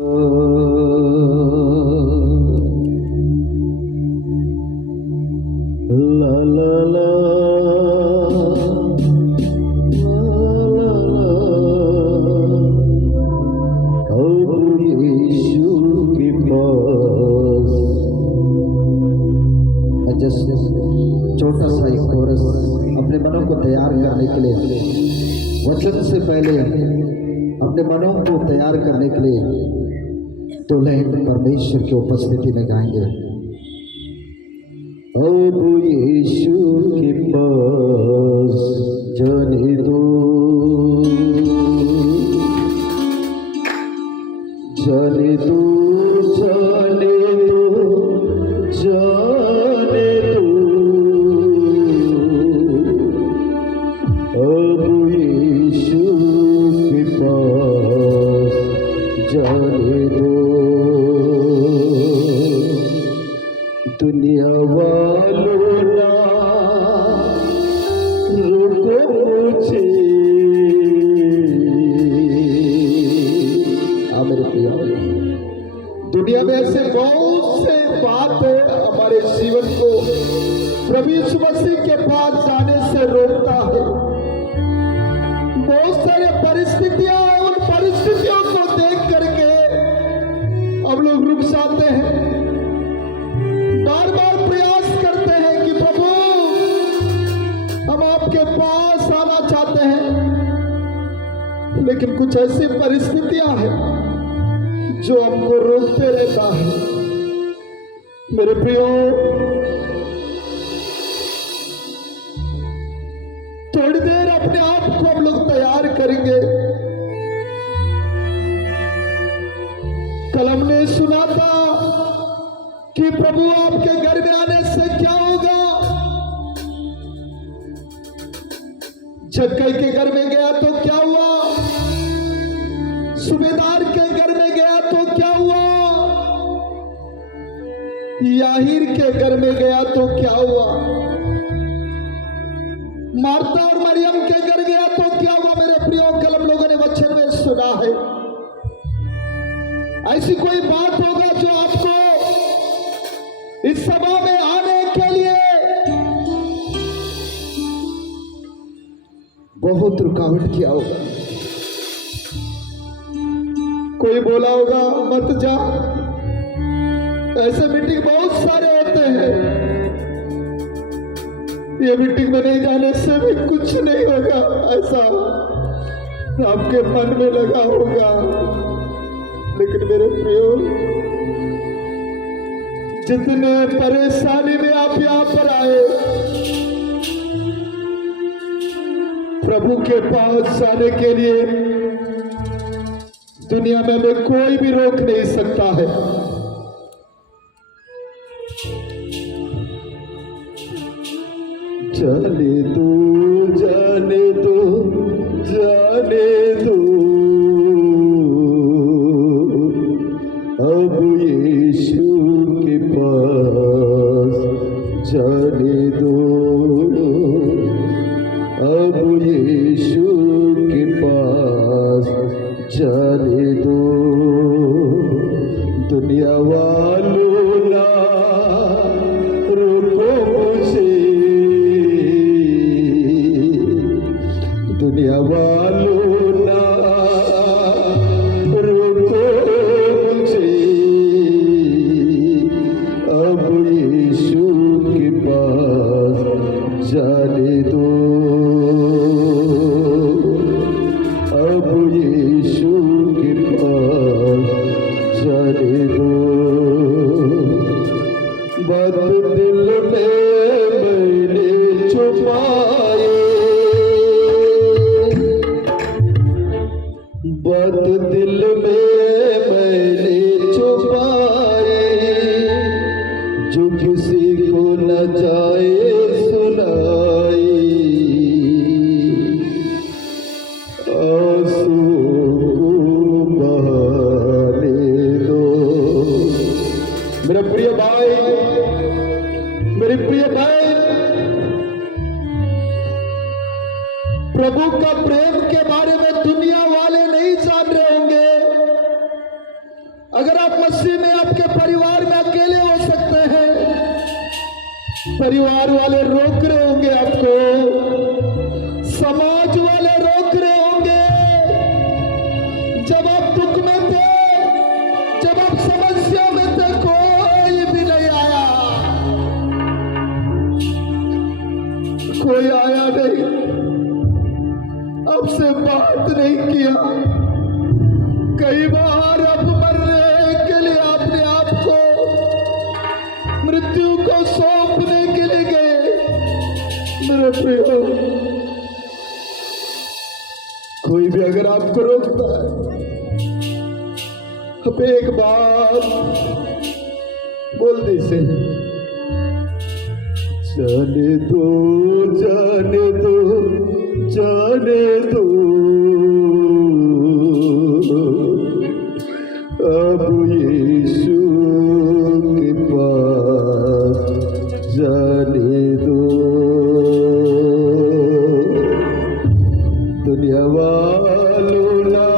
La la la अब यीशु के पास। छोटा सा एक कोरस अपने मनों को तैयार करने के लिए, वचन से पहले अपने मनों को तैयार करने के लिए तो लाइन परमेश्वर की उपस्थिति में गाएंगे। अब यीशु के पास जाने दो, जाने दो, जाने दो, जाने दो। अब यीशु के पास जाने दो। दुनिया वालों ना रोको मुझे। मेरे प्रिय, दुनिया में ऐसे बहुत से बात है हमारे जीवन को प्रभु यीशु मसीह के पास जाने से रोकता है। बहुत सारी परिस्थितियां, उन परिस्थितियों को देख करके हम लोग रुक जाते हैं, बार बार प्रयास करते हैं कि प्रभु हम आपके पास आना चाहते हैं, लेकिन कुछ ऐसी परिस्थितियां हैं जो हमको रोकते रहता है। मेरे प्रियो, थोड़ी देर अपने आप को हम लोग तैयार करेंगे। कल हमने सुना था कि प्रभु आपके घर में आने से क्या होगा। जक्कई के घर में गया तो क्या हुआ, सूबेदार के घर में गया तो क्या हुआ, याहीर के घर में गया तो क्या हुआ, मार्था और मरियम के घर गया तो क्या हुआ। मेरे प्रियो, कल हम लोगों ने वचन में सुना है, ऐसी कोई बात होगा जो आपको इस सभा में आने के लिए बहुत रुकावट किया होगा। कोई बोला होगा मत जा, ऐसे मीटिंग बहुत सारे होते हैं, ये मीटिंग में नहीं जाने से भी कुछ नहीं होगा, ऐसा आपके मन में लगा होगा। लेकिन मेरे प्रियो, जितने परेशानी में आप यहां पर आए, प्रभु के पास जाने के लिए दुनिया में हमें कोई भी रोक नहीं सकता है। जाने दो, जाने दो, जाने दो। अब यीशु के पास जाने दो, अब यीशु के पास जाने दो। दुनिया वालों ना रोको मुझे, अगर आप मसीह में आपके परिवार में अकेले हो सकते हैं, परिवार वाले रोक रहे होंगे आपको, समाज वाले रोक रहे होंगे। जब आप दुख में थे, जब आप समस्या में थे, कोई भी नहीं आया, कोई आया नहीं, आपसे बात नहीं किया। कई बार आप मरने के लिए अपने आप को मृत्यु को सौंपने के लिए गए। मेरे प्रियो, कोई भी अगर आपको रोकता है, अब एक बार बोल दीजिए, जाने दो, जाने दो, जाने दो, अब यीशु के पास जाने दो। दुनिया वालों ना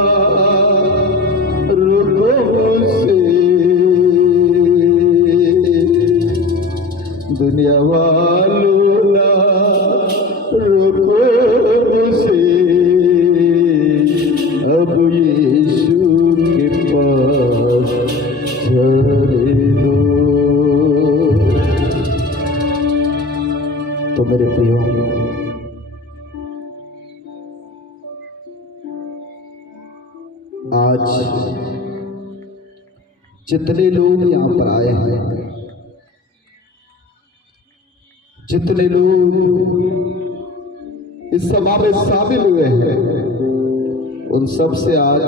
रुको मुझसे, दुनिया वालों ना रुको मुझसे, अब यीशु के पास जाने दो। तो मेरे प्रियो, आज जितने लोग यहाँ पर आए हैं, जितने लोग इस सभा में शामिल हुए हैं, उन सब से आज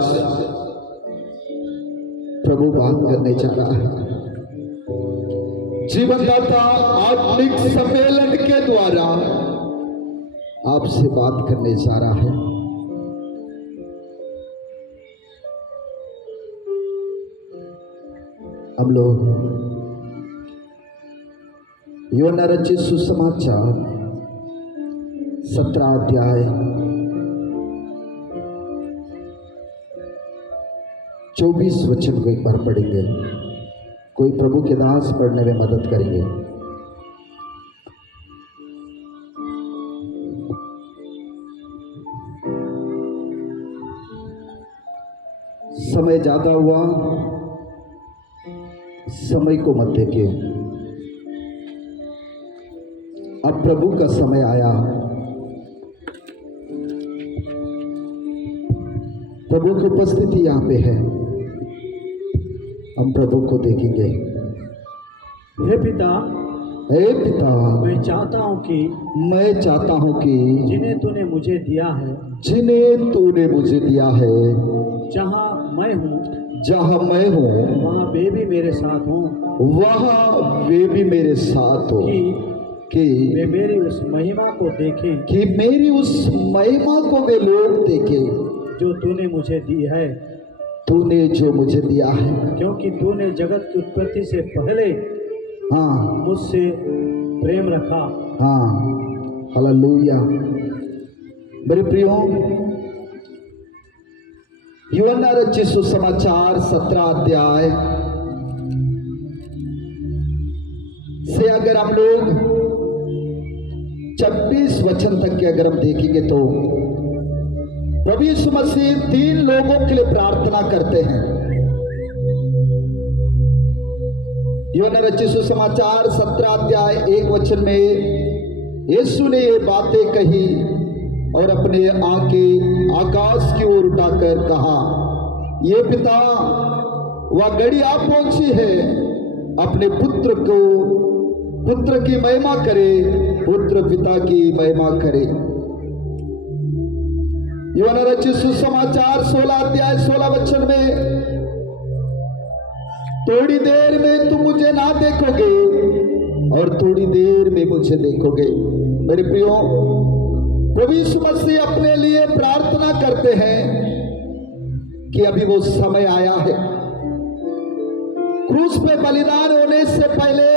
प्रभु बात करने जा रहा है। जीवनदाता आत्मिक सम्मेलन के द्वारा आपसे बात करने जा रहा है। हम लोग यूहन्ना रचित सुसमाचार 17 अध्याय 24 वचन को एक बार पढ़ेंगे। कोई प्रभु के दास पढ़ने में मदद करेंगे। समय ज्यादा हुआ, समय को मत देखिए, अब प्रभु का समय आया। प्रभु की उपस्थिति यहाँ पे है, हम प्रभु को देखेंगे। हे पिता, हे पिता, मैं चाहता हूँ कि जिन्हें तूने मुझे दिया है, जिन्हें तूने मुझे दिया है, जहाँ मैं हूँ वहाँ वे भी मेरे साथ हों, वहाँ वे भी मेरे साथ हो, कि वे मेरी उस महिमा को देखें, कि मेरी उस महिमा को वे लोग देखें जो तूने मुझे दी है, तूने जो मुझे दिया है, क्योंकि तूने जगत की उत्पत्ति से पहले हाँ मुझसे प्रेम रखा। हाँ, हालेलुया। मेरे प्रियो, यूहन्ना रचित सुसमाचार 17 अध्याय से अगर हम लोग 26 वचन तक के अगर हम देखेंगे तो प्रभु यीशु मसीह 3 लोगों के लिए प्रार्थना करते हैं। यूहन्ना रचित सुसमाचार 17 अध्याय 1 वचन में यीशु ने ये बातें कही और अपने आंखें आकाश की ओर उठाकर कहा, ये पिता, वह घड़ी आ पहुंची है, अपने पुत्र की महिमा करे, पुत्र पिता की महिमा करे। यूहन्ना रचित सुसमाचार 16 अध्याय 16 वचन में, थोड़ी देर में तुम मुझे ना देखोगे और थोड़ी देर में मुझे देखोगे। मेरे प्रियो, प्रभु यीशु मसीह अपने लिए प्रार्थना करते हैं कि अभी वो समय आया है। क्रूस पे बलिदान होने से पहले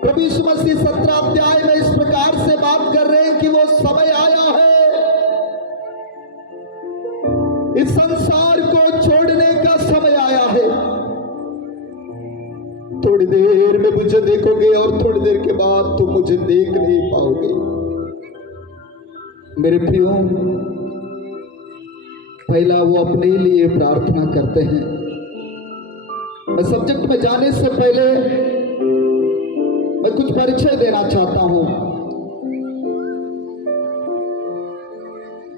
प्रभु यीशु मसीह 17 अध्याय में इस प्रकार से बात कर रहे हैं कि वो समय आया है, इस संसार को छोड़ने का मुझे देखोगे और थोड़ी देर के बाद तुम मुझे देख नहीं पाओगे। मेरे प्रियो, पहला वो अपने लिए प्रार्थना करते हैं। मैं सब्जेक्ट में जाने से पहले मैं कुछ परिचय देना चाहता हूं।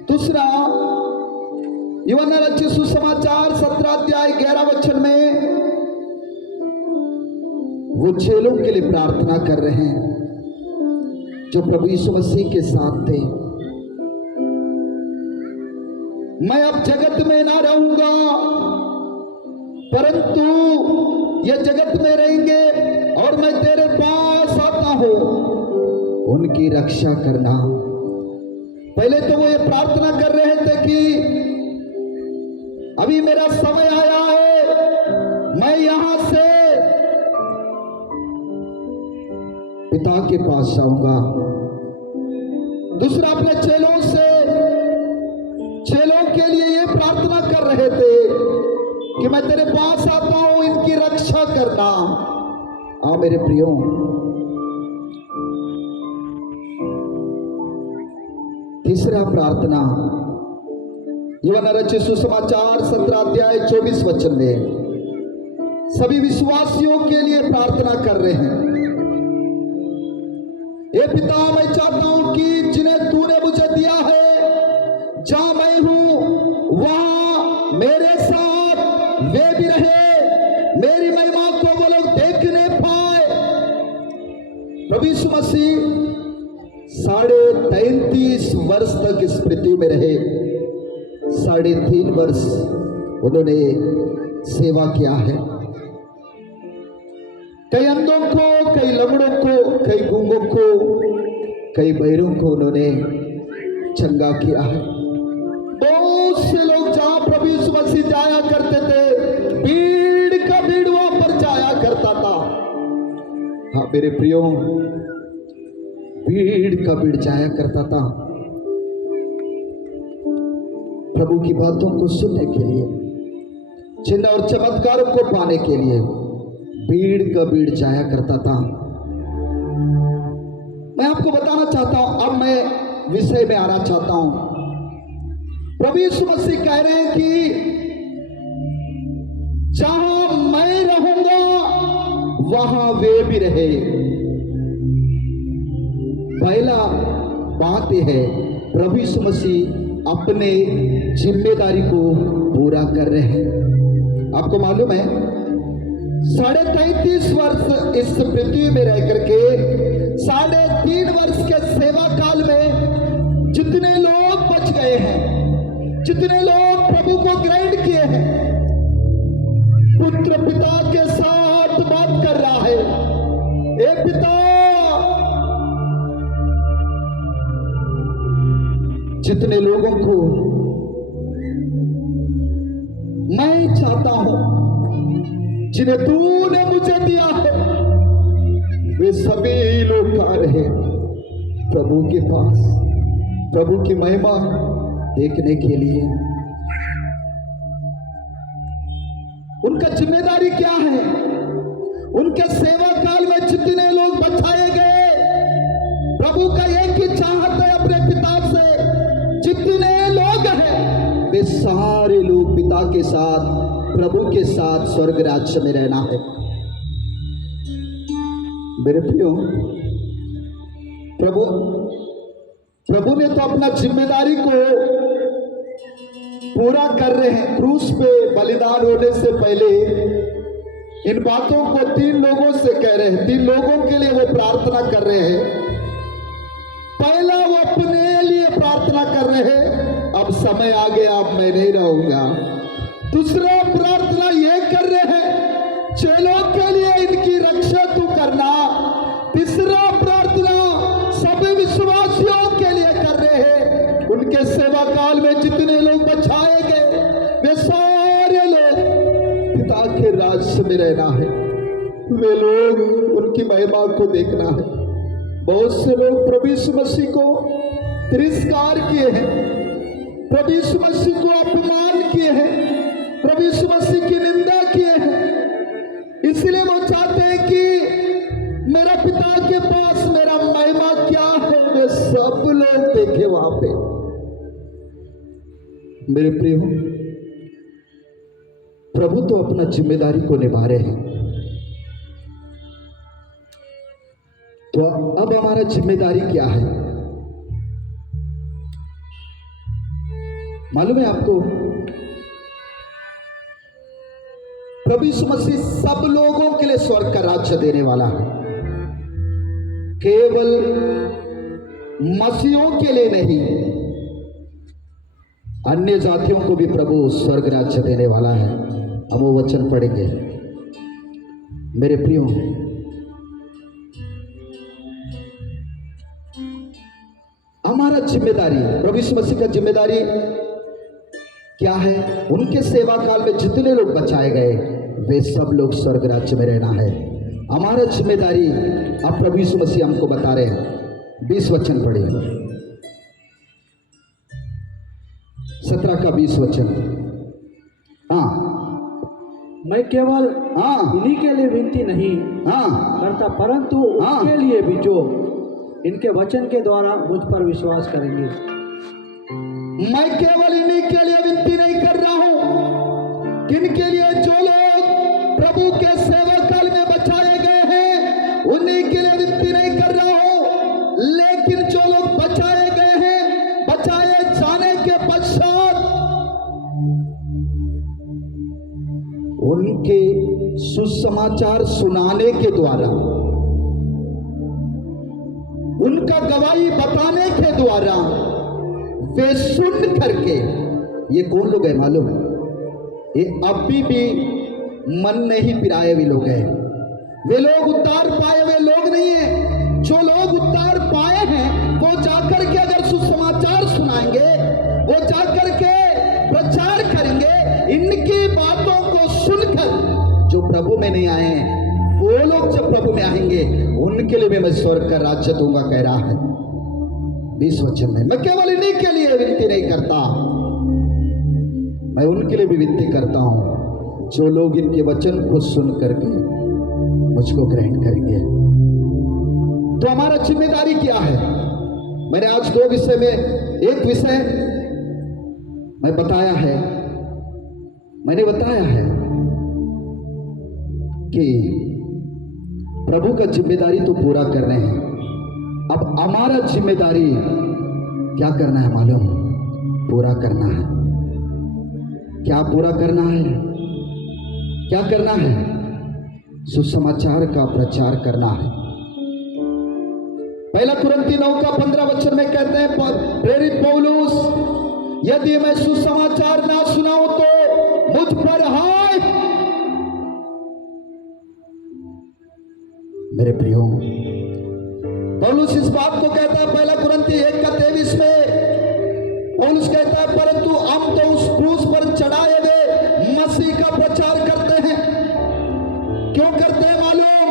दूसरा, यूहन्ना रचित सुसमाचार 17 अध्याय 11 वचन में वो चेलों के लिए प्रार्थना कर रहे हैं जो प्रभु यीशु मसीह के साथ थे। मैं अब जगत में ना रहूंगा, परंतु ये जगत में रहेंगे और मैं तेरे पास आता हूं, उनकी रक्षा करना। पहले तो वो ये प्रार्थना कर रहे थे कि अभी मेरा समय आया है, मैं यहां से पिता के पास जाऊंगा। दूसरा, अपने चेलों के लिए ये प्रार्थना कर रहे थे कि मैं तेरे पास आता हूं, इनकी रक्षा करना। आओ मेरे प्रियो, तीसरा प्रार्थना यूहन्ना रचित सुसमाचार 17 अध्याय 24 वचन में सभी विश्वासियों के लिए प्रार्थना कर रहे हैं। हे पिता, मैं चाहता हूं कि जिन्हें तूने मुझे दिया है, जहां मैं हूं वहां मेरे साथ वे भी रहे, मेरी महिमा को वो लोग देखने पाए। प्रभु यीशु मसीह 33.5 वर्ष तक इस पृथ्वी में रहे। 3.5 वर्ष उन्होंने सेवा किया है। कई अंधों को, कई लंगड़ों को, कई गूंगों को, कई बहरों को उन्होंने चंगा किया है। बहुत से लोग जहां प्रभु यीशु मसीह जाया करते थे, भीड़ का भीड़ वहां पर जाया करता था। हाँ मेरे प्रियो, भीड़ का भीड़ जाया करता था प्रभु की बातों को सुनने के लिए, चिन्ह और चमत्कारों को पाने के लिए। भीड़ का भीड़ जाया करता था। मैं आपको बताना चाहता हूं, अब मैं विषय में आना चाहता हूं। प्रभु यीशु मसीह कह रहे हैं कि जहां मैं रहूंगा वहां वे भी रहे। पहला बात यह है, प्रभु यीशु मसीह अपने जिम्मेदारी को पूरा कर रहे हैं। आपको मालूम है, 33.5 वर्ष इस पृथ्वी में रह करके 3.5 वर्ष के सेवा काल में जितने लोग बच गए हैं, जितने लोग प्रभु को ग्रहण किए हैं, पुत्र पिता के साथ बात कर रहा है, ए पिता, जितने लोगों को मैं चाहता हूं, जिन्हें तूने मुझे दिया है, वे सभी लोग आ रहे प्रभु के पास, प्रभु की महिमा देखने के लिए। उनका जिम्मेदारी क्या है? उनके सेवा काल में जितने लोग बचाए गए, प्रभु का एक ही चाहत है अपने पिता से, जितने लोग हैं वे सारे लोग पिता के साथ, प्रभु के साथ स्वर्ग राज्य में रहना है। मेरे प्रियो, प्रभु ने तो अपना जिम्मेदारी को पूरा कर रहे हैं। क्रूस पे बलिदान होने से पहले इन बातों को 3 लोगों से कह रहे हैं, 3 लोगों के लिए वो प्रार्थना कर रहे हैं। पहला, वो अपने लिए प्रार्थना कर रहे हैं, अब समय आ गया, अब मैं नहीं रहूंगा। दूसरा प्रार्थना ये कर रहे हैं, चेलों के लिए इनकी रक्षा तू करना। तीसरा प्रार्थना सभी विश्वासियों के लिए कर रहे हैं, उनके सेवा काल में जितने लोग बचाए गए, वे सारे लोग पिता के राज्य में रहना है, वे लोग उनकी महिमा को देखना है। बहुत से लोग प्रभु यीशु मसीह को तिरस्कार किए हैं, प्रभु यीशु मसीह को अपमान किए हैं, प्रभु यीशु मसीह की निंदा किए हैं। इसलिए वो चाहते हैं कि मेरे प्रियो, प्रभु तो अपना जिम्मेदारी को निभा रहे हैं, तो अब हमारा जिम्मेदारी क्या है? मालूम है आपको, प्रभु यीशु मसीह सब लोगों के लिए स्वर्ग का राज्य देने वाला है, केवल मसीहों के लिए नहीं, अन्य जातियों को भी प्रभु स्वर्ग राज्य देने वाला है। हम वो वचन पढ़ेंगे। मेरे प्रियो, हमारा जिम्मेदारी, प्रभु यीशु मसीह का जिम्मेदारी क्या है? उनके सेवा काल में जितने लोग बचाए गए वे सब लोग स्वर्ग राज्य में रहना है। हमारा जिम्मेदारी अब प्रभु यीशु मसीह हमको बता रहे हैं। 20 वचन पढ़िए, 17 का 20 वचन। हाँ, मैं केवल हाँ, इन्हीं के लिए विनती नहीं हाँ, करता, परंतु हाँ, उनके लिए भी जो इनके वचन के द्वारा मुझ पर विश्वास करेंगे। मैं केवल इन्हीं के लिए विनती नहीं कर रहा हूं, किनके लिए? जो लोग प्रभु के सेवा काल में बचाए गए हैं उन्हीं के लिए विनती नहीं कर रहा हूं, लेकिन जो लोग बचाए गए हैं, बचाए जाने के पश्चात उनके सुसमाचार सुनाने के द्वारा, उनका गवाही बताने के द्वारा वे सुन करके, ये कौन लोग हैं मालूम? ये अभी भी मन नहीं पिराए हुए लोग हैं। वे लोग उद्धार पाए हुए लोग नहीं है। जो लोग उद्धार पाए हैं वो जाकर के अगर सुसमाचार सुनाएंगे, वो जाकर के प्रचार करेंगे, इनकी बातों को सुनकर जो प्रभु में नहीं आए हैं वो लोग जब प्रभु में आएंगे उनके लिए भी मैं स्वर्ग का राज्य दूंगा, कह रहा है 20 वचन में। मैं केवल इन्हीं के लिए विनती नहीं करता, मैं उनके लिए भी विनती करता हूं जो लोग इनके वचन को सुन करके मुझको ग्रहण करेंगे। तो हमारा जिम्मेदारी क्या है? मैंने आज 2 विषय में, एक विषय मैंने बताया है कि प्रभु का जिम्मेदारी तो पूरा कर रहे हैं, अब हमारा जिम्मेदारी क्या करना है मालूम? पूरा करना है। क्या पूरा करना है? क्या करना है? सुसमाचार का प्रचार करना है। 1 कुरिन्थी 9 का 15 वचन में कहते हैं प्रेरित पौलुस, यदि मैं सुसमाचार ना सुनाऊं तो मुझ पर हाय। मेरे प्रियो, पौलुस इस बात को कहता है 1 कुरिन्थी 1 का 23 में पौलुस कहता है, परंतु हम तो उस क्रूस पर चढ़ाए हुए मसीह का प्रचार करते हैं। क्यों करते हैं मालूम?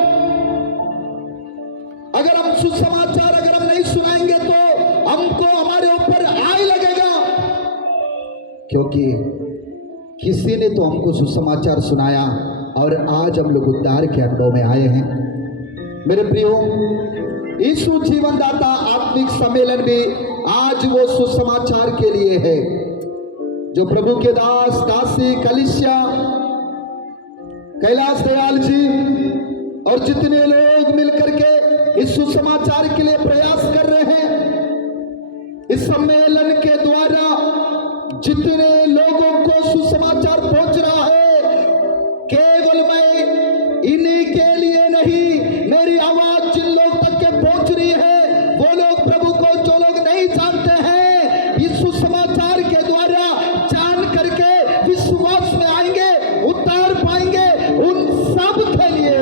अगर हम सुसमाचार अगर हम नहीं सुनाएंगे तो हमको हमारे ऊपर आय लगेगा, क्योंकि किसी ने तो हमको सुसमाचार सुनाया और आज हम लोग उद्धार के अनुभव में आए हैं। मेरे प्रियो, यीशु जीवनदाता आत्मिक सम्मेलन भी आज वो सुसमाचार के लिए है, जो प्रभु के दास, दासी, कलीसिया, कैलाश दयाल जी और जितने लोग मिलकर के इस सुसमाचार के लिए प्रयास कर रहे हैं। इस सम्मेलन के द्वारा जितने लोगों को सुसमाचार पहुंच रहा है, केवल मैं इन्हीं के लिए नहीं, मेरी आवाज जिन लोग तक के पहुंच रही है वो लोग प्रभु को, जो लोग नहीं जानते हैं, इस सुसमाचार के द्वारा जान करके विश्वास में आएंगे, उद्धार पाएंगे, उन सब के लिए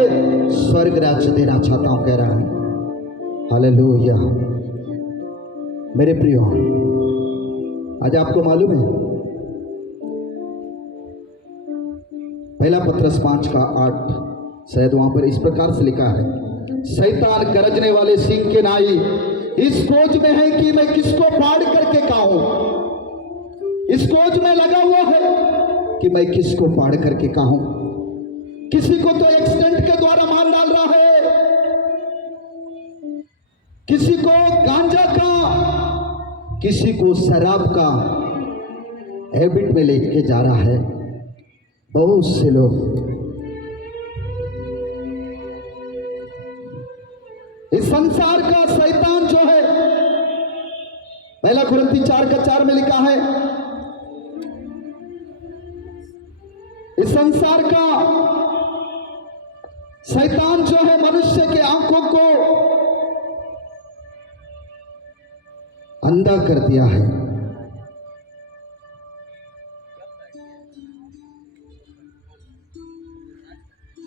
स्वर्ग राज्य देना चाहता हूं, कह रहा है। हालेलुया। मेरे प्रियो, आज आपको मालूम है 1 पत्रस 5 का 8, शायद वहां पर इस प्रकार से लिखा है, शैतान गरजने वाले सिंह के नाई इस खोज में है कि मैं किसको फाड़ करके खाऊं। इस खोज में लगा हुआ है कि मैं किसको फाड़ करके खाऊं। किसी को तो एक्सीडेंट के द्वारा मार डाल रहा है, किसी को गांजा का, किसी को शराब का, हैबिट में लेके जा रहा है बहुत से लोग। इस संसार का शैतान जो है, पहला कुरिन्थी 4:4 में लिखा है, इस संसार का शैतान जो है मनुष्य के आंखों को अंधा कर दिया है।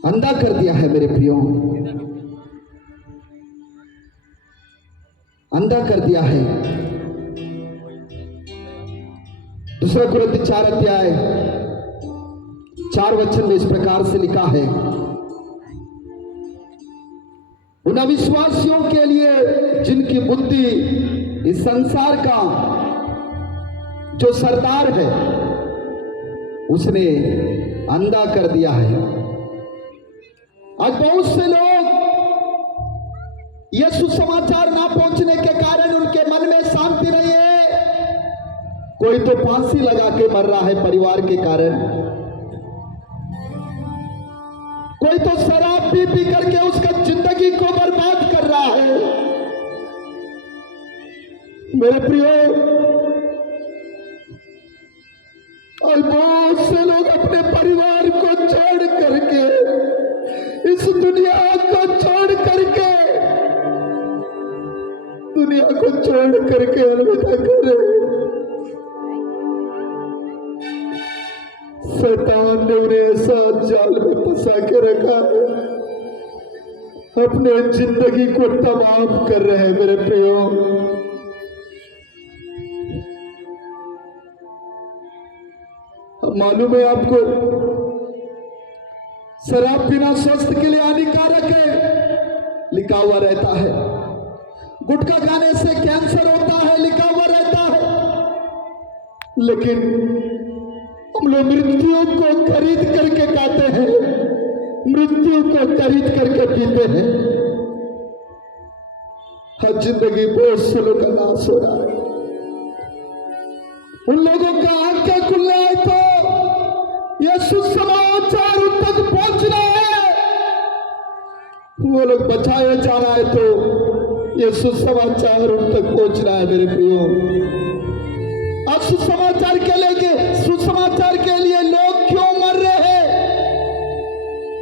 अंधा कर दिया है मेरे प्रियो, अंधा कर दिया है। दूसरा कुरिन्थी 4:4 में इस प्रकार से लिखा है, उन अविश्वासियों के लिए जिनकी बुद्धि इस संसार का जो सरदार है उसने अंधा कर दिया है। आज बहुत से लोग यह सुसमाचार ना पहुंचने के कारण उनके मन में शांति नहीं है। कोई तो फांसी लगा के मर रहा है परिवार के कारण, कोई तो शराब पी करके उसका जिंदगी को बर्बाद कर रहा है। मेरे प्रियो, और बहुत से लोग अपने परिवार को छोड़ करके, इस दुनिया को छोड़ करके, दुनिया को छोड़ करके अलविदा कर रहे हैं। शैतान ने उन्हें ऐसा जाल में फंसा के रखा है, अपने जिंदगी को तबाह कर रहे हैं। मेरे प्रियो, मालूम है आपको, शराब पीना स्वास्थ्य के लिए हानिकारक है, लिखा हुआ रहता है। गुटखा खाने से कैंसर होता है, लिखा हुआ रहता है। लेकिन हम लोग मृत्यु को खरीद करके खाते हैं, मृत्यु को खरीद करके पीते हैं। हर जिंदगी बहुत से लोगों का नाश हो रहा है। उन लोगों का आंखें खुलना है तो यह सुसमाचार उन तक पहुंचना है। वो लोग बचाए जा रहा है तो यह सुसमाचार उन तक पहुंचना है। मेरे प्रियो, आज सुसमाचार के लिए लोग क्यों मर रहे हैं,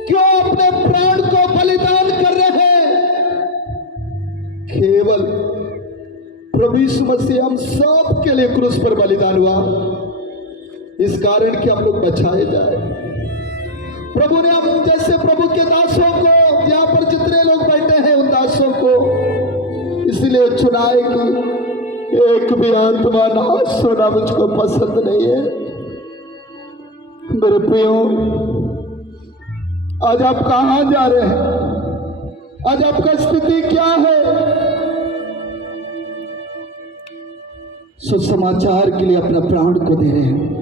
क्यों अपने प्राण को बलिदान कर रहे हैं? केवल प्रभु यीशु मसीह हम सब के लिए क्रूस पर बलिदान हुआ, इस कारण कि हम लोग बचाए जाए। प्रभु ने हम जैसे प्रभु के दासों को, यहाँ पर जितने लोग बैठे हैं उन दासों को इसलिए चुना है कि एक भी आत्मा नाश होना मुझको पसंद नहीं है। मेरे प्रियो, आज आप कहां जा रहे हैं? आज आपका स्थिति क्या है? सुसमाचार के लिए अपना प्राण को दे रहे हैं।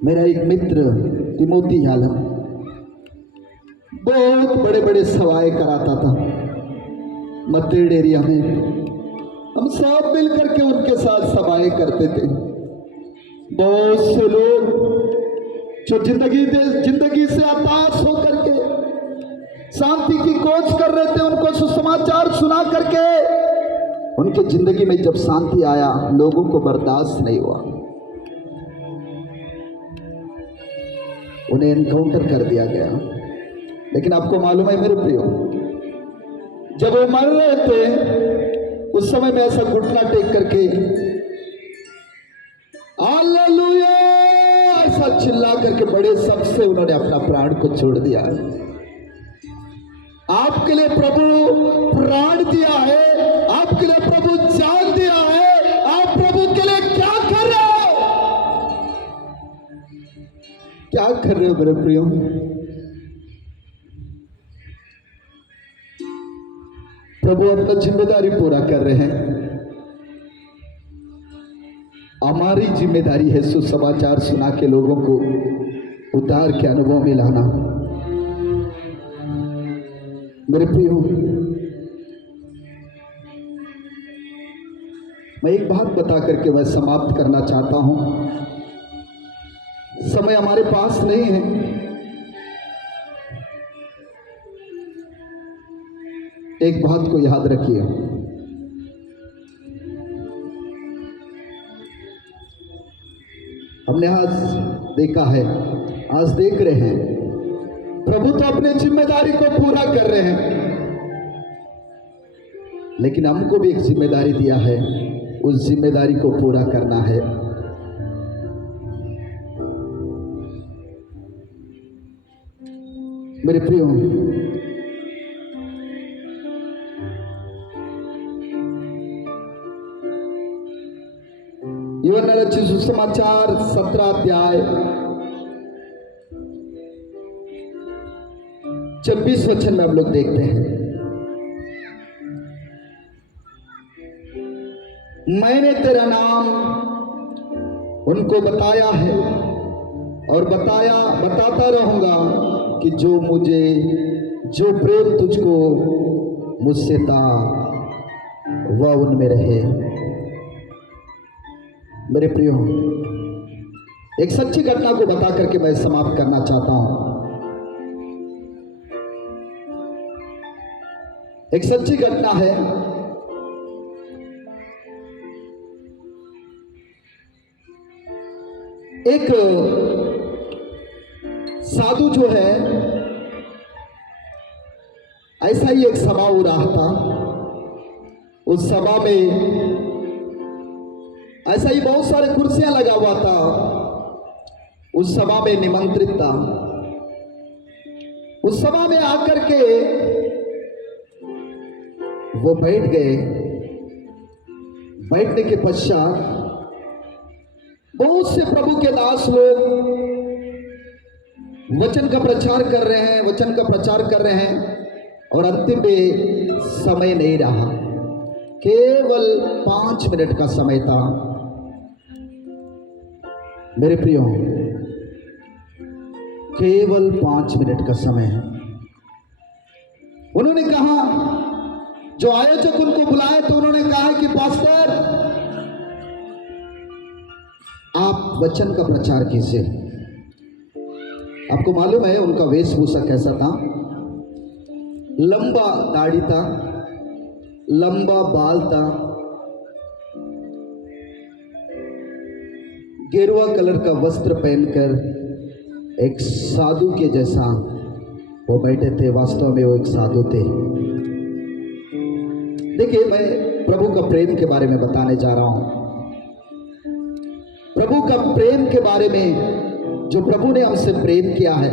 मेरा एक मित्र तिमोथी यालम बहुत बड़े बड़े सवाए कराता था मत्तेड एरिया में। हम सब मिल करके उनके साथ सभाएं करते थे। बहुत से लोग जो जिंदगी से हताश होकर के शांति की खोज कर रहे थे, उनको सुसमाचार सुना करके उनके जिंदगी में जब शांति आया, लोगों को बर्दाश्त नहीं हुआ, उन्हें एनकाउंटर कर दिया गया। लेकिन आपको मालूम है मेरे प्रियो, जब वो मर रहे थे उस समय में ऐसा घुटना टेक करके हालेलुया ऐसा चिल्ला करके बड़े शब्द से उन्होंने अपना प्राण को छोड़ दिया। आपके लिए प्रभु प्राण दिया है, आपके लिए प्रभु जान दिया है। आप प्रभु के लिए क्या कर रहे हो? क्या कर रहे हो मेरे प्रियो? प्रभु अपना जिम्मेदारी पूरा कर रहे हैं। हमारी जिम्मेदारी है सुसमाचार सुना के लोगों को उद्धार के अनुभव में लाना। मेरे प्रियो, मैं एक बात बता करके मैं समाप्त करना चाहता हूं। समय हमारे पास नहीं है। एक बात को याद रखिए, हमने आज देखा है, आज देख रहे हैं, प्रभु तो अपनी जिम्मेदारी को पूरा कर रहे हैं, लेकिन हमको भी एक जिम्मेदारी दिया है, उस जिम्मेदारी को पूरा करना है। मेरे प्रियो, यूहन्ना रचित सुसमाचार 17 अध्याय 26 वचन में हम लोग देखते हैं, मैंने तेरा नाम उनको बताया है और बताता रहूंगा कि जो प्रेम तुझको मुझसे था वह उनमें रहे। मेरे प्रियो, एक सच्ची घटना को बता करके मैं समाप्त करना चाहता हूं। एक सच्ची घटना है। एक साधु जो है, ऐसा ही एक सभा हो रहा था। उस सभा में ऐसा ही बहुत सारे कुर्सियां लगा हुआ था। उस सभा में निमंत्रित था। उस सभा में आकर के वो बैठ गए। बैठने के पश्चात बहुत से प्रभु के दास लोग वचन का प्रचार कर रहे हैं और अंतिम में समय नहीं रहा, केवल 5 मिनट का समय था। मेरे प्रियो, केवल 5 मिनट का समय है। उन्होंने कहा, जो आयोजक उनको बुलाए तो उन्होंने कहा कि पास्टर, आप वचन का प्रचार कीजिए। आपको मालूम है उनका वेशभूषा कैसा था? लंबा दाढ़ी था, लंबा बाल था, गेरुआ कलर का वस्त्र पहनकर एक साधु के जैसा वो बैठे थे। वास्तव में वो एक साधु थे। देखिए, मैं प्रभु का प्रेम के बारे में बताने जा रहा हूं। प्रभु का प्रेम के बारे में, जो प्रभु ने हमसे प्रेम किया है,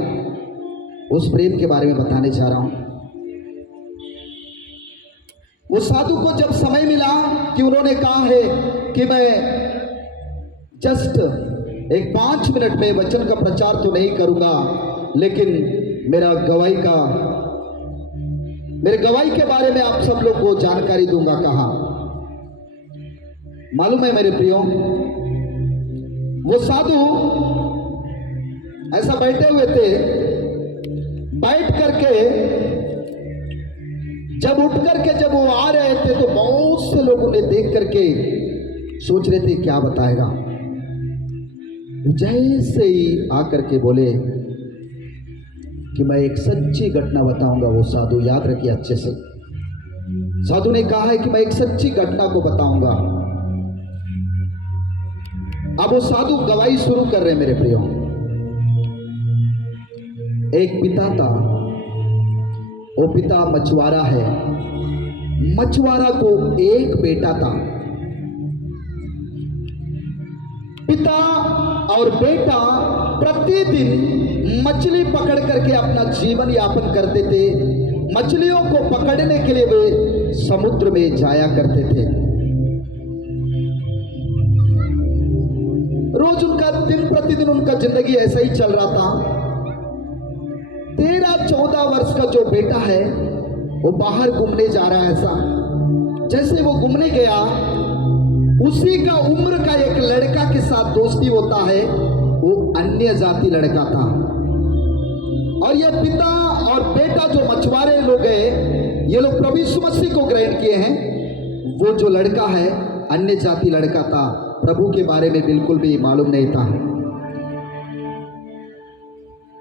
उस प्रेम के बारे में बताने जा रहा हूं। वो साधु को जब समय मिला कि उन्होंने कहा है कि मैं जस्ट एक 5 मिनट में वचन का प्रचार तो नहीं करूंगा, लेकिन मेरे गवाही के बारे में आप सब लोग को जानकारी दूंगा। कहा मालूम है मेरे प्रियो, वो साधु ऐसा बैठे हुए थे। बैठ करके जब उठ करके जब वो आ रहे थे तो बहुत से लोग उन्हें देख करके सोच रहे थे क्या बताएगा। जैसे ही आकर के बोले कि मैं एक सच्ची घटना बताऊंगा, वो साधु, याद रखिए अच्छे से, साधु ने कहा है कि मैं एक सच्ची घटना को बताऊंगा। अब वो साधु गवाही शुरू कर रहे हैं। मेरे प्रियो, एक पिता था, वो पिता मछुआरा है। मछुआरा को एक बेटा था। पिता और बेटा प्रतिदिन मछली पकड़ करके अपना जीवन यापन करते थे। मछलियों को पकड़ने के लिए वे समुद्र में जाया करते थे। रोज उनका दिन प्रतिदिन उनका जिंदगी ऐसा ही चल रहा था। 13-14 वर्ष का जो बेटा है वो बाहर घूमने जा रहा है। ऐसा जैसे वो घूमने गया, उसी का उम्र का एक लड़का के साथ दोस्ती होता है। वो अन्य जाति लड़का था। और ये पिता और बेटा जो मछुआरे लोग हैं, ये लोग प्रभु यीशु मसीह को ग्रहण किए हैं। वो जो लड़का है अन्य जाति लड़का था, प्रभु के बारे में बिल्कुल भी मालूम नहीं था।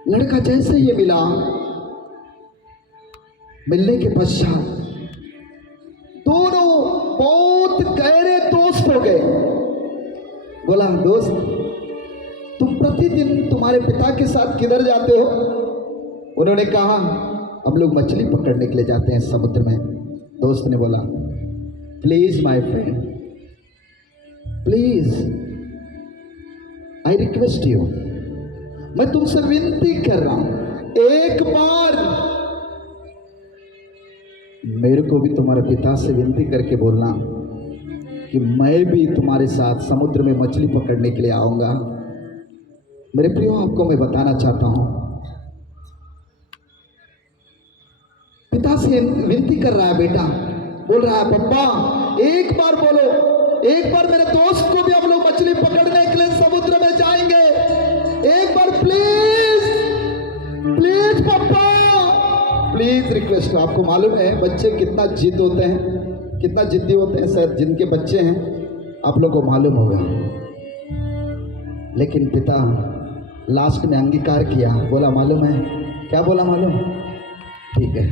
लड़का जैसे ये मिला, मिलने के पश्चात दोनों बहुत गहरे दोस्त हो गए। बोला, दोस्त तुम प्रतिदिन तुम्हारे पिता के साथ किधर जाते हो? उन्होंने कहा, हम लोग मछली पकड़ने के लिए जाते हैं समुद्र में। दोस्त ने बोला, please my friend, please I request you, मैं तुमसे विनती कर रहा हूं, एक बार मेरे को भी तुम्हारे पिता से विनती करके बोलना कि मैं भी तुम्हारे साथ समुद्र में मछली पकड़ने के लिए आऊंगा। मेरे प्रियो, आपको मैं बताना चाहता हूं, पिता से विनती कर रहा है बेटा, बोल रहा है, पप्पा एक बार बोलो, एक बार मेरे दोस्त को भी हम लोग मछली पकड़ने के लिए समुद्र में जाएंगे, एक बार प्लीज प्लीज पप्पा, प्लीज रिक्वेस्ट। आपको मालूम है बच्चे कितना जिद होते हैं, कितना जिद्दी होते हैं। शायद जिनके बच्चे हैं आप लोगों को मालूम होगा। लेकिन पिता लास्ट में अंगीकार किया, बोला, मालूम है क्या बोला? मालूम? ठीक है,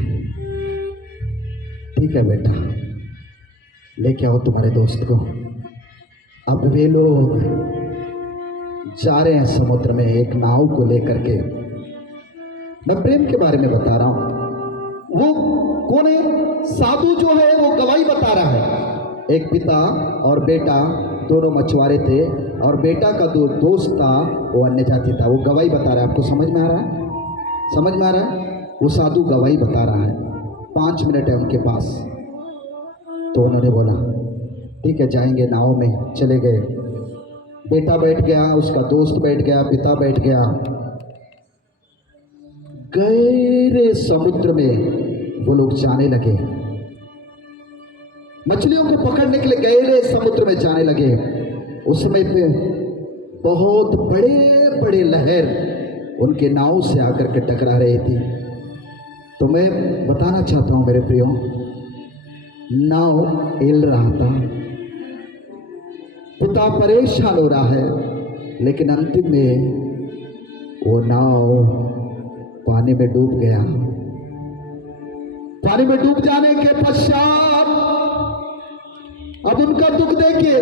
ठीक है बेटा, लेके आओ तुम्हारे दोस्त को। अब वे लोग जा रहे हैं समुद्र में एक नाव को लेकर के। मैं प्रेम के बारे में बता रहा हूं। वो कौन है? साधु जो है वो गवाही बता रहा है। एक पिता और बेटा दोनों मछुआरे थे, और बेटा का जो दोस्त था वो अन्य जाति था। वो गवाही बता रहा है। आपको समझ में आ रहा है? समझ में आ रहा है? वो साधु गवाही बता रहा है। 5 मिनट है उनके पास। तो उन्होंने बोला, ठीक है, जाएंगे। नाव में चले गए। बेटा बैठ गया, उसका दोस्त बैठ गया, पिता बैठ गया। गहरे समुद्र में वो लोग जाने लगे, मछलियों को पकड़ने के लिए गहरे समुद्र में जाने लगे। उस समय पे बहुत बड़े बड़े लहर उनके नाव से आकर के टकरा रही थी। तो मैं बताना चाहता हूं मेरे प्रियो, नाव हिल रहा था, पिता परेशान हो रहा है, लेकिन अंतिम में वो नाव पानी में डूब गया। पानी में डूब जाने के पश्चात अब उनका दुख देखिए।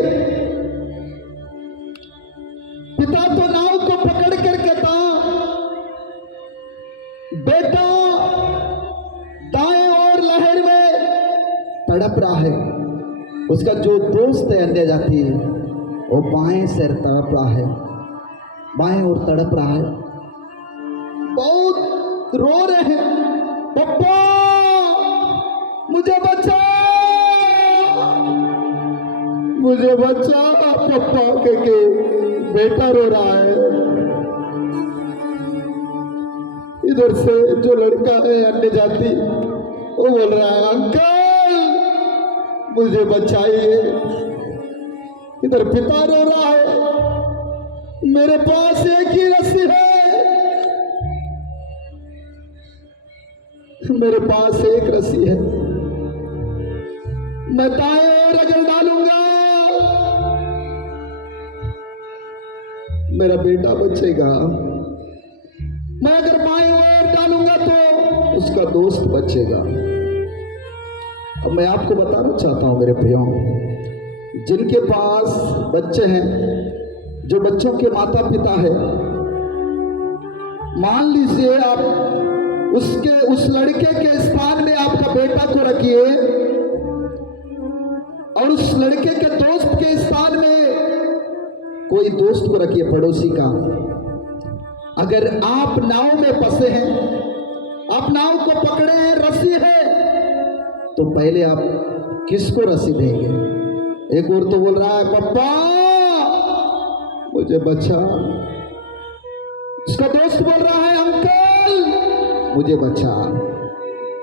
पिता तो नाव को पकड़ करके था, बेटा दाएं और लहर में तड़प रहा है। उसका जो दोस्त है अन्य जाति, वो बाएं से तड़प रहा है, बाएं और तड़प रहा है। बहुत रो रहे हैं, पप्पा मुझे बचा, मुझे बचा पप्पा के बेटा रो रहा है। इधर से जो लड़का है अन्य जाति, वो बोल रहा है, अंकल मुझे बचाइए। इधर पिता रो रहा है, मेरे पास एक ही रस्सी है, मेरे पास एक रस्सी है, मैं दाएं ओर अगर डालूंगा मेरा बेटा बचेगा, मैं अगर बाएं ओर डालूंगा तो उसका दोस्त बचेगा। अब मैं आपको बताना चाहता हूं मेरे प्रियो, जिनके पास बच्चे हैं, जो बच्चों के माता पिता है, मान लीजिए आप उस लड़के के स्थान में आपका बेटा को रखिए और उस लड़के के दोस्त के स्थान में कोई दोस्त को रखिए, पड़ोसी का। अगर आप नाव में फंसे हैं, आप नाव को पकड़े हैं, रस्सी है, तो पहले आप किसको रस्सी देंगे? एक और तो बोल रहा है, पप्पा मुझे बचा। उसका दोस्त बोल रहा है, अंकल मुझे बचा।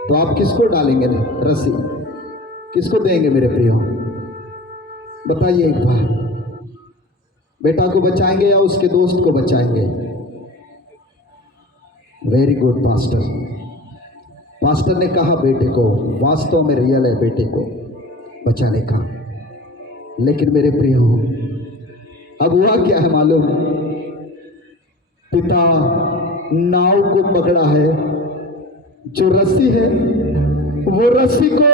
तो आप किसको डालेंगे रस्सी? किसको देंगे मेरे प्रियो? बताइए एक बार, बेटा को बचाएंगे या उसके दोस्त को बचाएंगे? Very good pastor. पास्टर ने कहा बेटे को, वास्तव में रियल है बेटे को बचाने का। लेकिन मेरे प्रियो, अब हुआ क्या है मालूम? पिता नाव को पकड़ा है, जो रस्सी है वो रस्सी को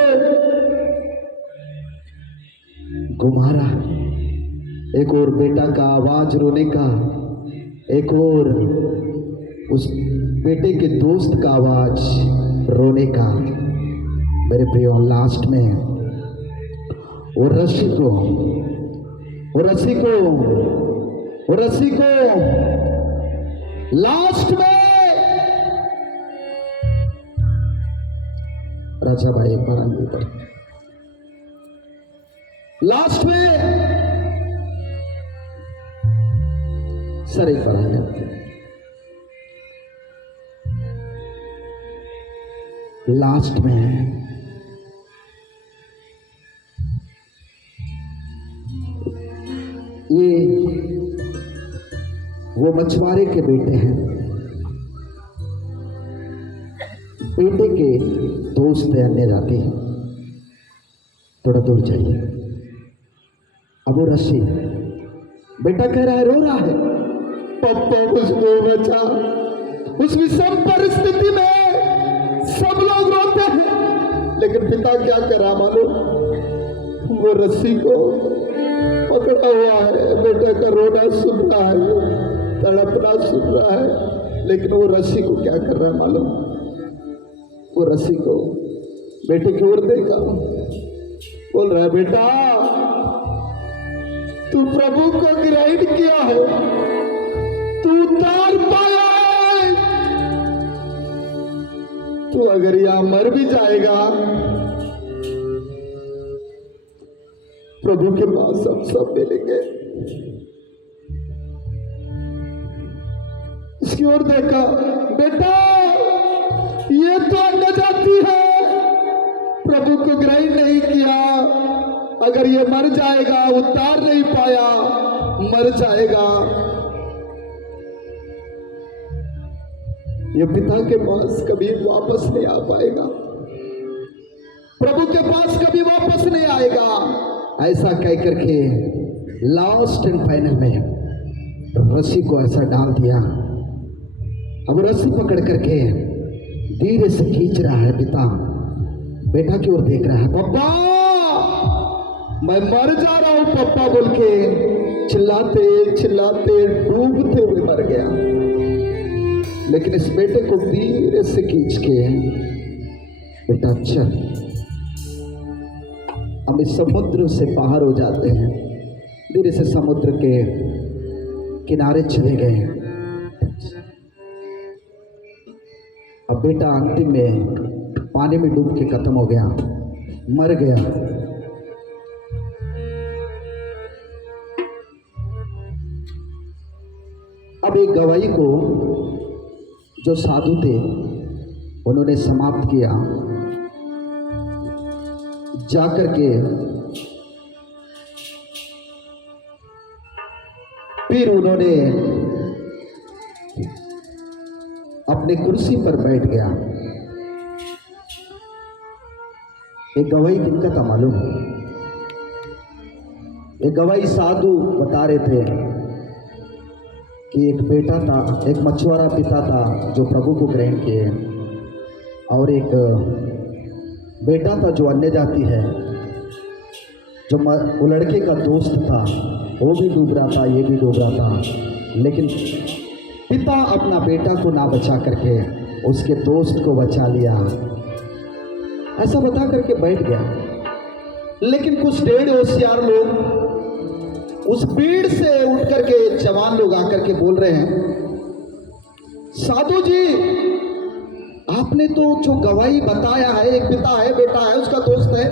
घुमा रहा है। एक और बेटा का आवाज रोने का, एक और उस बेटे के दोस्त का आवाज रोने का। मेरे प्रियो, लास्ट में वो रस्सी को लास्ट में राजा भाई, एक बार आगे बढ़, लास्ट में सर एक बार आगे, लास्ट में ये वो मछुआरे के बेटे हैं, बेटे के दोस्त है अन्य जाति, थोड़ा दूर जाइए। अब वो रस्सी, बेटा कह रहा है, रो रहा है, पापा मुझको बचा। उस विषम परिस्थिति में सब लोग रोते हैं, लेकिन पिता क्या करा मालूम? वो रस्सी को पकड़ा हुआ है, बेटे का रोना सुन रहा है, तड़पना सुन रहा है, लेकिन वो रस्सी को क्या कर रहा है मालूम? वो रस्सी को बेटे की ओर देखा, बोल रहा है, बेटा तू प्रभु को ग्रहण किया है, तू उतार पाया है, तू अगर यहां मर भी जाएगा, प्रभु के पास हम सब मिलेंगे। इसकी ओर देखा, बेटा ये तो अन्य जाति है, प्रभु को ग्रहण नहीं किया, अगर ये मर जाएगा, उतार नहीं पाया, मर जाएगा, ये पिता के पास कभी वापस नहीं आ पाएगा, प्रभु के पास कभी वापस नहीं आएगा। ऐसा कह करके लास्ट एंड फाइनल में रस्सी को ऐसा डाल दिया। अब रस्सी पकड़ करके धीरे से खींच रहा है पिता, बेटा की ओर देख रहा है, पापा मैं मर जा रहा हूं पापा बोल के चिल्लाते चिल्लाते डूबते हुए मर गया। लेकिन इस बेटे को धीरे से खींच के, बेटा चल, हम इस समुद्र से बाहर हो जाते हैं। धीरे से समुद्र के किनारे चले गए। अब बेटा अंतिम में पानी में डूब के खत्म हो गया, मर गया। अब एक गवाही को जो साधु थे उन्होंने समाप्त किया, जाकर के फिर उन्होंने अपने कुर्सी पर बैठ गया। एक गवाही किनका था मालूम? एक गवाही साधु बता रहे थे कि एक बेटा था, एक मछुआरा पिता था जो प्रभु को ग्रहण किए, और एक बेटा था जो अन्य जाति है, जो वो लड़के का दोस्त था, वो भी डूब रहा था, ये भी डूब रहा था, लेकिन पिता अपना बेटा को ना बचा करके उसके दोस्त को बचा लिया। ऐसा बता करके बैठ गया। लेकिन कुछ डेढ़ होशियार लोग उस भीड़ से उठ करके, जवान लोग आकर के बोल रहे हैं, साधु जी आपने तो जो गवाही बताया है, एक पिता है, बेटा है, उसका दोस्त है,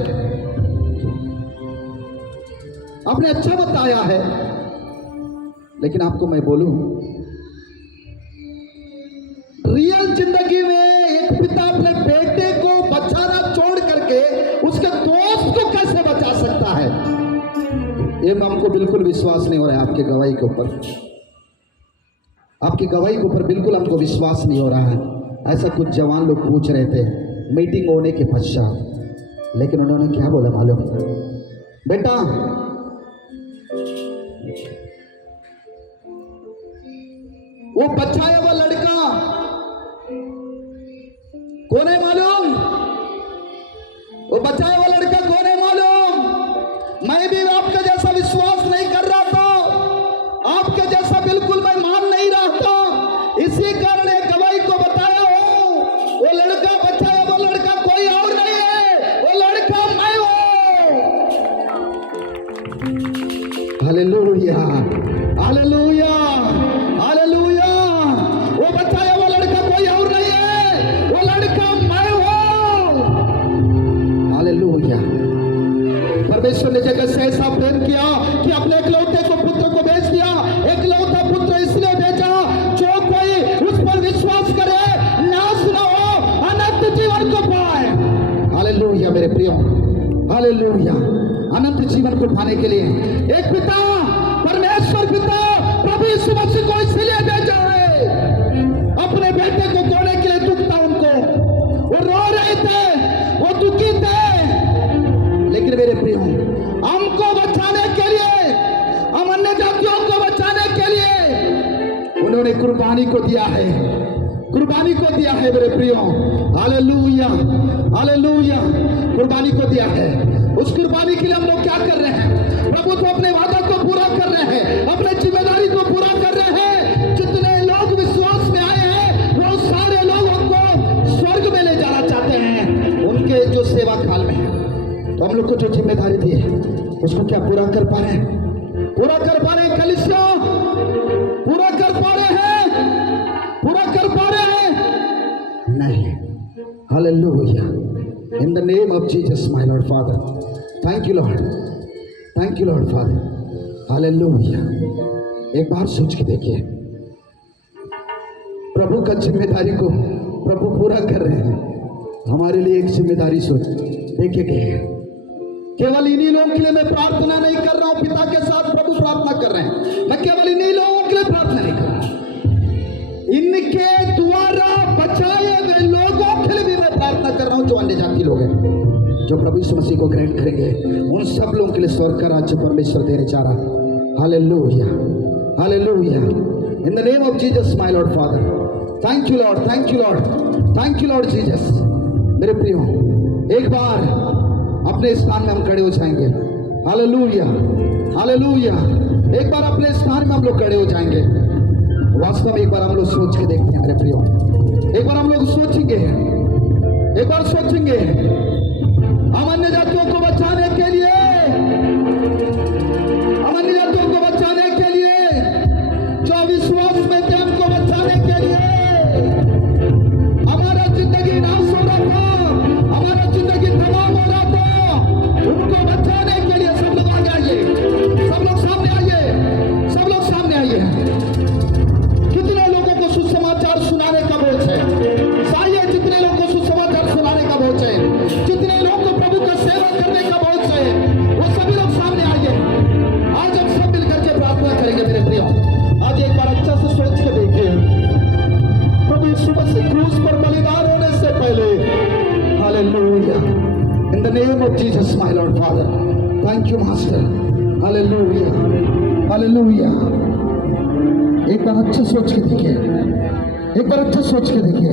आपने अच्छा बताया है, लेकिन आपको मैं बोलूं, रियल जिंदगी में एक पिता अपने बेटे को बचाना छोड़ करके उसके दोस्त को कैसे बचा सकता है? ये हमको बिल्कुल विश्वास नहीं हो रहा है आपके गवाही के ऊपर। आपकी गवाही के ऊपर बिल्कुल हमको विश्वास नहीं हो रहा है। ऐसा कुछ जवान लोग पूछ रहे थे मीटिंग होने के पश्चात, लेकिन उन्होंने क्या बोला मालूम? बेटा वो बचाया हुआ लड़का कौन है मालूम? वो बचाया हुआ लड़का कौन है मालूम? मैं भी आपका जैसा विश्वास नहीं कर रहा था, आपके जैसा बिल्कुल मैं मान नहीं रहा था, इसी कारण एक गवाही को बताया हूं। वो लड़का बचाया हुआ लड़का कोई और नहीं है, वो लड़का मैं हूं। Hallelujah, hallelujah, hallelujah. वो बचाया हुआ लड़का कोई और नहीं है, वो लड़का मैं हूं। हालेलुया। परमेश्वर ने जगत से ऐसा प्रेम किया कि अपने एकलौते को पुत्र को भेज दिया। एकलौता पुत्र इसलिए भेजा जो कोई उस पर विश्वास करे नाश न हो, अनंत जीवन को पाए। हालेलुया मेरे प्रियो, हालेलुया। अनंत जीवन को पाने के लिए एक पिता, परमेश्वर पिता प्रभु यीशु मसीह को इसलिए भेजा है। अपने बेटे को खोने के लिए दुख था उनको, वो रो रहे थे, वो दुखी थे, लेकिन मेरे प्रियो हमको बचाने के लिए, हम अन्य जातियों को बचाने के लिए उन्होंने कुर्बानी को दिया है, कुर्बानी को दिया है मेरे प्रियो। Hallelujah, hallelujah. कुर्बानी को दिया है। उस कुर्बानी के लिए हम लोग क्या कर रहे हैं? प्रभु तो अपने वादा को पूरा कर रहे हैं, अपने जिम्मेदारी को पूरा कर रहे हैं। जितने लोग विश्वास में आए हैं वो सारे लोगों को स्वर्ग में ले जाना चाहते हैं, उनके जो सेवा काल में है। तो हम लोग को जो जिम्मेदारी दी है उसको क्या पूरा कर पा रहे हैं? पूरा कर पा रहे हैं कलीसिया? पूरा कर पा रहे हैं? पूरा कर पा रहे हैं? नहीं। Hallelujah. In the name of Jesus, my Lord Father. Thank you, Lord. Thank you, Lord Father. Hallelujah. एक बार सोच के देखिए, प्रभु का जिम्मेदारी को प्रभु पूरा कर रहे हैं। हमारे लिए एक जिम्मेदारी सोच देखिए। केवल इन्हीं लोगों के लिए मैं प्रार्थना नहीं कर रहा हूं, पिता के साथ प्रभु प्रार्थना कर रहे हैं। मैं केवल इन्हीं लोगों के लिए प्रार्थना नहीं कर रहा, इनके द्वारा बचाए गए लोगों के लिए भी मैं प्रार्थना कर रहा हूं, जो अन्य जाति लोग हैं, जो प्रभु यीशु मसीह को ग्रहण करेंगे, उन सब लोगों के लिए स्वर्ग का राज्य परमेश्वर देने जा रहा है। Hallelujah, hallelujah. In the name of Jesus my Lord father, thank you Lord, thank you Lord, thank you Lord Jesus. मेरे प्रियो एक बार अपने स्थान में हम खड़े हो जाएंगे। Hallelujah, hallelujah. एक बार अपने स्थान में हम लोग खड़े हो जाएंगे। वास्तव में एक बार हम लोग सोच के देखते हैं मेरे प्रियो, एक बार हम लोग सोचेंगे, एक बार सोचेंगे हम अन्य जातियों को बचाने के लिए, हम अन्य जातियों को बचाने के लिए, जो विश्वास में थे हमको बचाने के लिए। हमारा जिंदगी नाश हो रहा था, हमारा जिंदगी तमाम हो रहा था, उनको बचाने के लिए सब लोग आगे आइए, सब लोग सामने आइए, सब लोग सामने आइए। कितने लोगों को सुसमाचार सुनाने का बोझ है? साइए, जितने लोगों को सुसमाचार सुनाने का बोझ है, जितने लोगों को प्रभु का सेवा करने का बोझ है, वो सभी लोग सामने आइए। आज हम सब मिलकर के प्रार्थना करेंगे मेरे प्रियो। आज एक बार अच्छा से सोच के देखिए, प्रभु यीशु मसीह क्रूस पर बलिदान होने से पहले, hallelujah, in the name of Jesus my Lord father, thank you master. Hallelujah, hallelujah. एक बार अच्छा सोच के देखिए, एक बार अच्छा सोच के देखिए।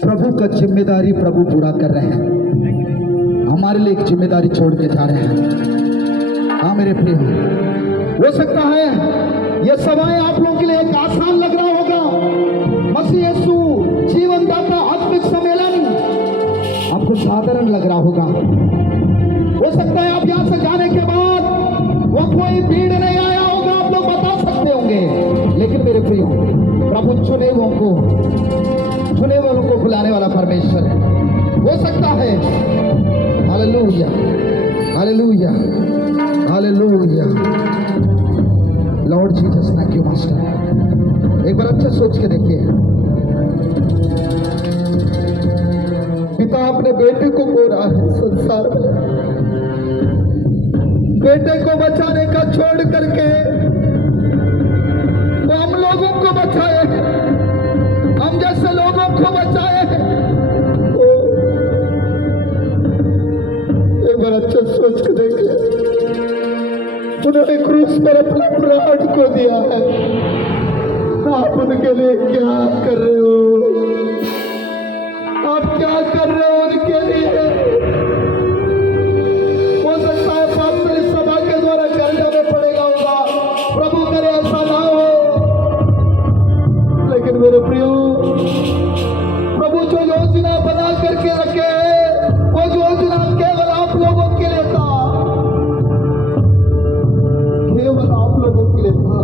प्रभु का जिम्मेदारी प्रभु पूरा कर रहे हैं, हमारे लिए एक जिम्मेदारी छोड़ के जा रहे हैं। हाँ मेरे प्रिय, हो सकता है ये समय आप लोगों के लिए एक आसान लग रहा होगा। मसीह यीशु जीवनदाता आत्मिक सम्मेलन आपको साधारण लग रहा होगा। हो सकता है आप यहां से जाने के बाद वो कोई भीड़ नहीं आया होगा, आप लोग बता सकते होंगे, लेकिन मेरे प्रियो प्रभु चुने वालों को बुलाने वाला परमेश्वर है। हो सकता है, hallelujah, hallelujah, hallelujah. Lord Jesus, thank you master. एक बार अच्छा सोच के देखिए, पिता अपने बेटे को खो रहा है संसार में, बेटे को बचाने का छोड़ करके वो हम लोगों को बचाए, हम जैसे लोगों को बचाए। एक बार अच्छा सोच के देखिए, उन्होंने क्रूस पर अपने प्राण को दिया है, आप उनके लिए क्या कर रहे हो? आप क्या कर रहे हो उनके लिए? हो सकता है पास्टर इस सभा के द्वारा कर्जा में पड़ेगा होगा, प्रभु करे ऐसा ना हो। लेकिन मेरे प्रियो, प्रभु जो योजना बना करके रखे है, वो योजना केवल आप लोगों के लिए था, केवल आप लोगों के लिए था।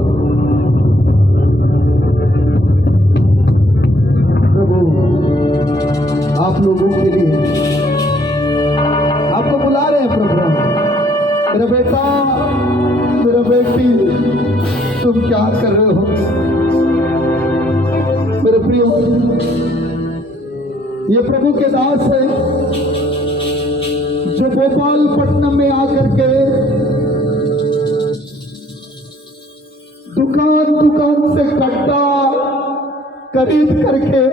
आप लोगों के लिए आपको बुला रहे हैं प्रभु। मेरा बेटा, मेरा बेटी, तुम क्या कर रहे हो? मेरे प्रियो, ये प्रभु के दास है जो भोपालपट्टनम में आकर के दुकान दुकान से कट्टा खरीद करके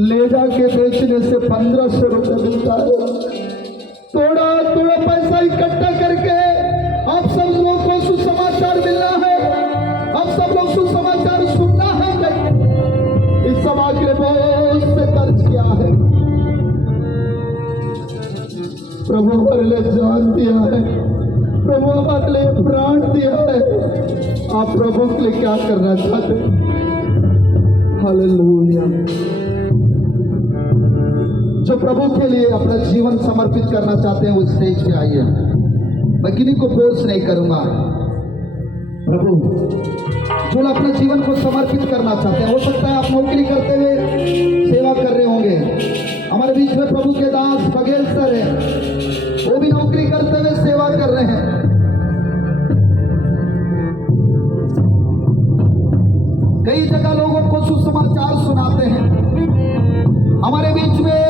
ले जाके बेचने से 1500 रुपये मिलता है। थोड़ा थोड़ा पैसा इकट्ठा करके आप सब लोगों को सुसमाचार मिलना है, आप सब लोग सुसमाचार सुनना है। इस सभा के लिए बहुत से खर्च किया है, प्रभु हमारे लिए जान दिया है, प्रभु हमारे लिए प्राण दिया है। आप प्रभु के लिए क्या करना चाहते हैं? हालेलुया। जो प्रभु के लिए अपना जीवन समर्पित करना चाहते हैं वो स्टेज पे आइए। मैं किन्हीं को फोर्स नहीं करूंगा। प्रभु जो अपने जीवन को समर्पित करना चाहते हैं, हो सकता है आप नौकरी करते हुए सेवा कर रहे होंगे। हमारे बीच में प्रभु के दास बघेल सर है, वो भी नौकरी करते हुए सेवा कर रहे हैं। कई जगह लोगों को सुसमाचार सुनाते हैं। हमारे बीच में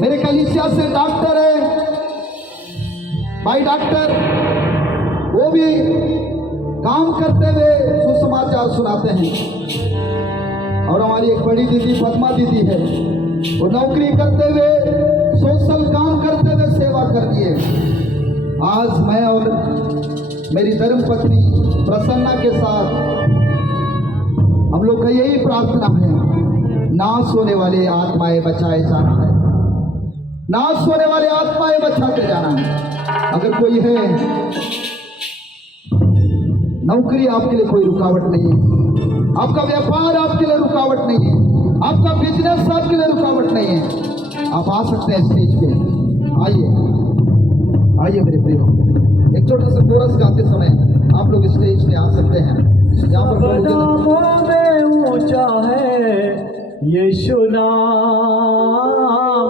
मेरे कलीसिया से डॉक्टर है, भाई डॉक्टर, वो भी काम करते हुए सुसमाचार सुनाते हैं। और हमारी एक बड़ी दीदी पद्मा दीदी है, वो नौकरी करते हुए सोशल काम करते हुए सेवा कर दिए। आज मैं और मेरी धर्म पत्नी प्रसन्ना के साथ हम लोग का यही प्रार्थना है, नाश होने वाले आत्माएं बचाए जाना है, नाश होने वाले आत्माएं बचाते जाना है। अगर कोई है, नौकरी आपके लिए कोई रुकावट नहीं है, आपका व्यापार आपके लिए रुकावट नहीं है, आपका बिजनेस आपके लिए रुकावट नहीं है, आप आ सकते हैं स्टेज पे। आइए आइए मेरे प्रियो, एक छोटा सा कोरस गाते समय आप लोग स्टेज पे आ सकते हैं। यहाँ पर नामों में ऊंचा है यीशु नाम,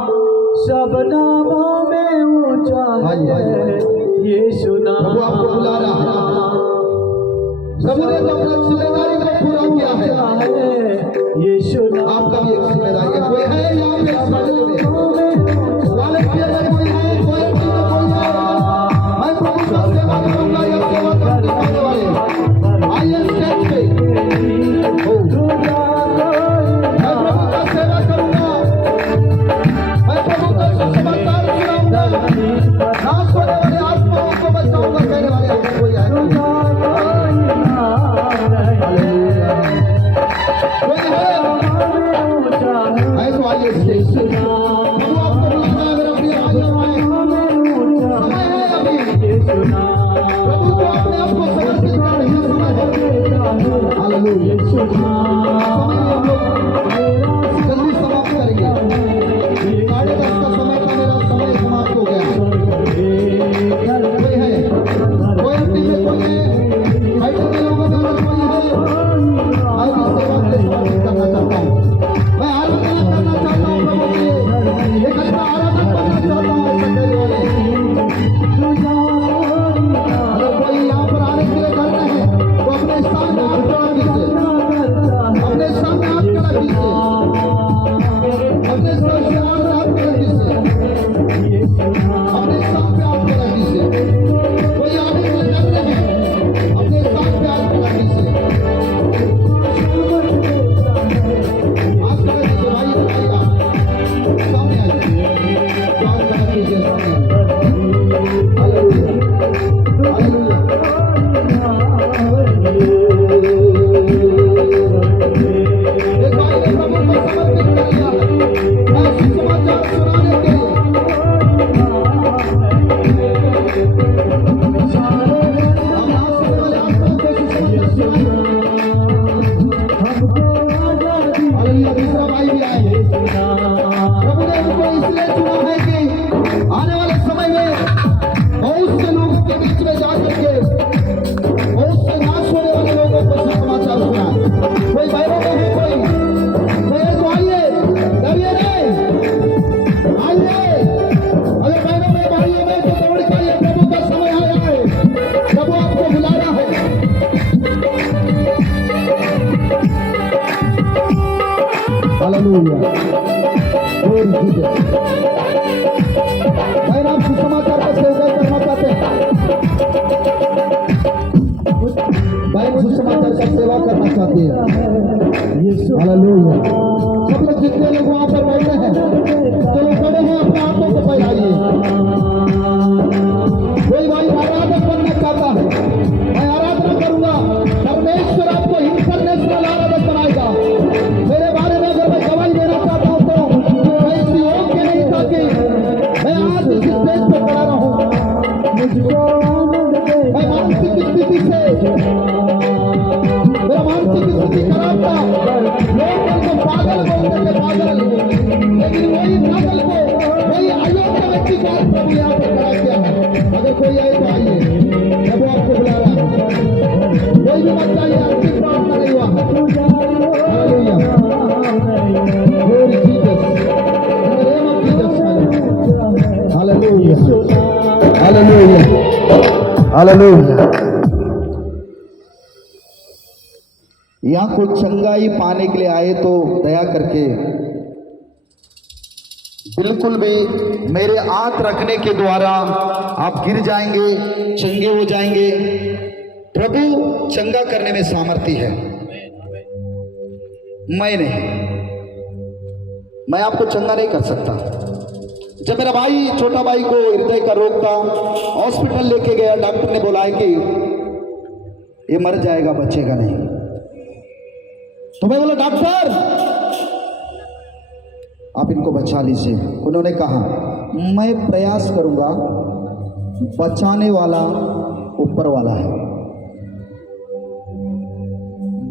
सब नामों में ऊंचा है यीशु नाम। प्रभु आपको बुला रहा है, प्रभु ने तो अपना जिम्मेदारी को पूरा किया है। यीशु नाम, आपका भी एक जिम्मेदारी है। कोई है यहाँ पे इस मंडली में? वॉलंटियर में कोई है? कोई है? मैं प्रभु का सेवा करूंगा या सेवा करने वाले आइए स्टेज पे। मैं प्रभु का सेवा करूंगा, मैं प्रभु का सुसमाचार सुनाऊंगा, नाश होने वाले आत्माओं को बचाऊंगा कहने वाले अगर कोई है? कोई है तो आइए स्टेज पे। प्रभु आपको बुलाता है मेरा प्रिय भाई और बहन, समय है अभी, प्रभु को अपने आप को समर्पित करने का समय है। हालेलुया। समय हम लोग जल्दी समाप्त करेंगे, 10:30 का समय था, मेरा समय समाप्त हो गया। कोई है? कोई अपनी में कोई है? बैठे हुए लोगों में अगर कोई है, मैं इस सेवा के लिए समर्पित करना चाहता हूँ, मैं आराधना करना चाहता हूँ, प्रभु के लिए एक अच्छा आराधना करना चाहता हूँ। ऐसा कहने वाले हालेलुया। भाई नाम सुसमाचार का सेवकाई करना चाहते हैं, भाई सुसमाचार का सेवा करना चाहते हैं। हालेलुया। सब लोग जितने लोग वहां पर बैठे हैं, चलो खड़े हैं, अपने हाथों को फैलाइए। कोई भाई आराधक बनना चाहता है, मैं आराधना करूंगा, परमेश्वर आपको इंटरनेशनल आराधक बनाएगा। मेरे बारे में अगर मैं गवाही देना चाहता हूं तो मैं इस योग्य नहीं था कि मैं आज इस स्टेज पर खड़ा रहूं। मैं मानसिक स्थिति से, मेरा मानसिक स्थिति खराब था, लोग उनको पागल बोलते थे, पागल, लेकिन वही पागल को वही अयोग्य व्यक्ति को प्रभु यहाँ पर खड़ा किया है। अगर कोई आए तो आइए, प्रभु आपको बुला रहा है। कोई भी बच्चा ये अंतिम प्रार्थना नहीं हुआ है। Hallelujah. Glory Jesus. In the name of Jesus. Hallelujah. Hallelujah. Hallelujah. यहाँ कोई चंगाई पाने के लिए आए तो दया करके बिल्कुल भी मेरे हाथ रखने के द्वारा आप गिर जाएंगे, चंगे हो जाएंगे। प्रभु चंगा करने में सामर्थ्य है, मैं नहीं, मैं आपको चंगा नहीं कर सकता। जब मेरा भाई, छोटा भाई को हृदय का रोग था, हॉस्पिटल लेके गया, डॉक्टर ने बोला है कि ये मर जाएगा, बचेगा नहीं। तो मैं बोला डॉक्टर आप इनको बचा लीजिए। उन्होंने कहा मैं प्रयास करूंगा, बचाने वाला ऊपर वाला है,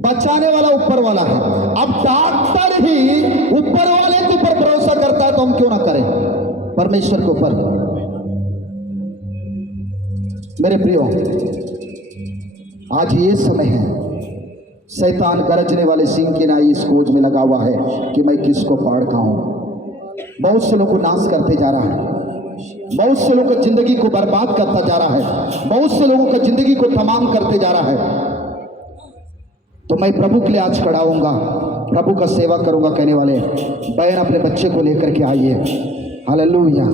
बचाने वाला ऊपर वाला है। अब डॉक्टर ही ऊपर वाले के ऊपर भरोसा करता है तो हम क्यों ना करें परमेश्वर के ऊपर। मेरे प्रियो, आज ये समय है, शैतान गरजने वाले सिंह की नाई इस खोज में लगा हुआ है कि मैं किसको पाड़ खाऊं। बहुत से लोगों को नाश करते जा रहा है, बहुत से लोगों की जिंदगी को बर्बाद करता जा रहा है, बहुत से लोगों की जिंदगी को तमाम करते जा रहा है। तो मैं प्रभु के लिए आज खड़ा होऊंगा, प्रभु का सेवा करूंगा कहने वाले बहन अपने बच्चे को लेकर के आइए। हालेलुया।